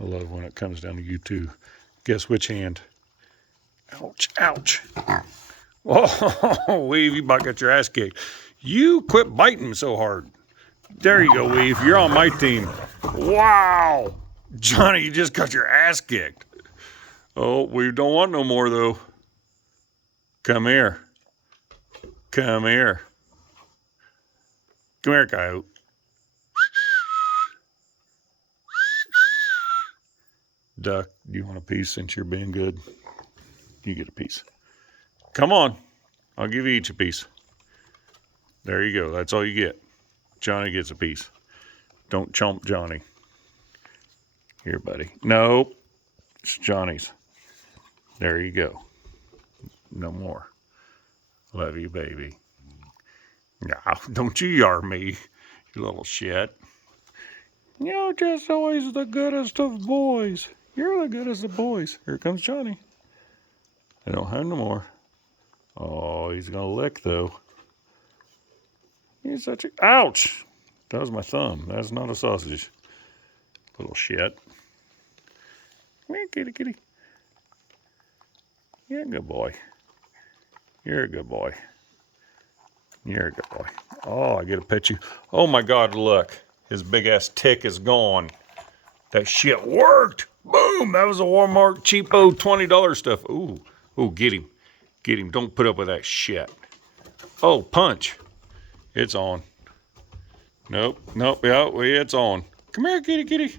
I love when it comes down to you two. Guess which hand? Ouch, ouch. Oh, Weave, you about got your ass kicked. You quit biting so hard. There you go, Weave. You're on my team. Wow. Johnny, you just got your ass kicked. Oh, we don't want no more, though. Come here. Come here. Come here, Coyote. Duck, do you want a piece since you're being good? You get a piece. Come on. I'll give you each a piece. There you go. That's all you get. Johnny gets a piece. Don't chomp Johnny. Here, buddy. Nope. It's Johnny's. There you go. No more. Love you, baby. No, don't you yar me, you little shit. You're just always the goodest of boys. You're the goodest of boys. Here comes Johnny. I don't have no more. Oh, he's going to lick, though. He's such a... Ouch! That was my thumb. That's not a sausage. Little shit. Come here, kitty, kitty. You're a good boy. You're a good boy. You're a good boy. Oh, I get to pet you. Oh, my God, look. His big-ass tick is gone. That shit worked. Boom! That was a Walmart cheapo $20 stuff. Ooh. Ooh, get him. Get him. Don't put up with that shit. Oh, punch. It's on. Nope. Nope. Yeah, it's on. Come here, kitty, kitty.